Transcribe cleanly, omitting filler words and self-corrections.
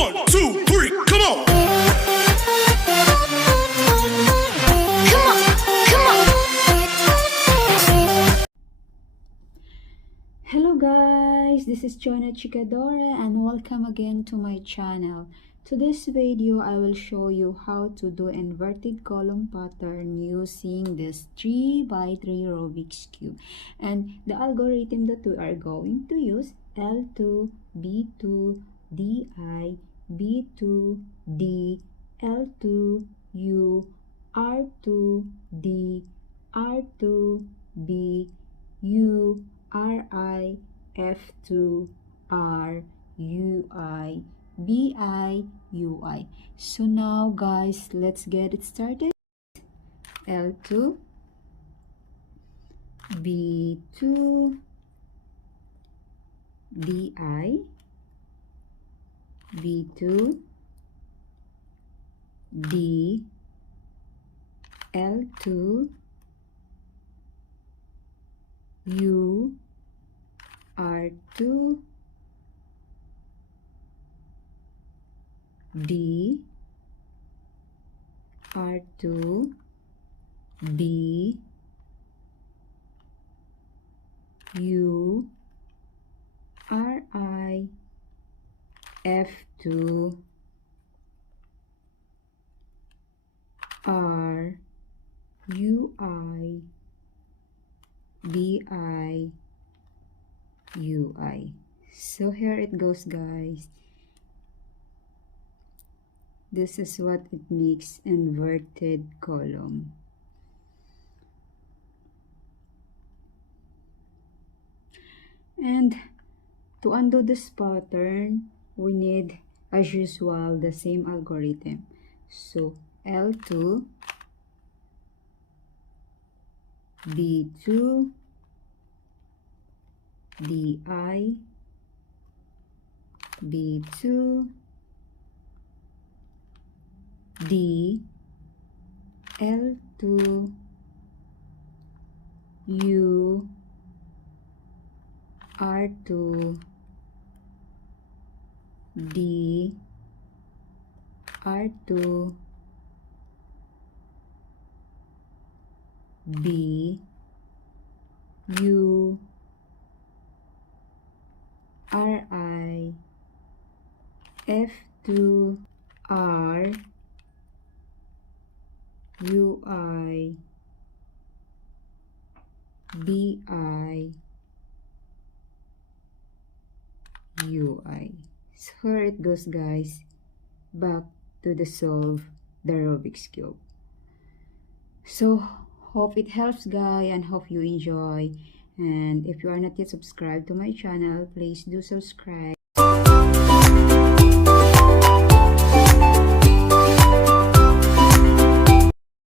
1, 2, 3, come on! Hello guys, this is Joanna Chikadora and welcome again to my channel. Today's video I will show you how to do inverted column pattern using this 3x3 Rubik's Cube. And the algorithm that we are going to use L2, B2, DI, B2, D, L2, U, R2, D, R2, B, U, RI, F2, R, UI, BI, UI. So now guys, let's get it started. L2, B2, DI, B2, D, L2, U, R2, D, R2, B, U, RI, F2, R, UI, BI, UI. So here it goes guys. This is what it makes inverted column. And to undo this pattern, we need as usual the same algorithm. So L2, B2, DI, B2, D, L2, U, R2, D, R2, B, U, RI, F2, R, UI, BI, UI. So here it goes guys. Back to the solve the Rubik's Cube. So hope it helps guys and hope you enjoy. And if you are not yet subscribed to my channel, please do subscribe.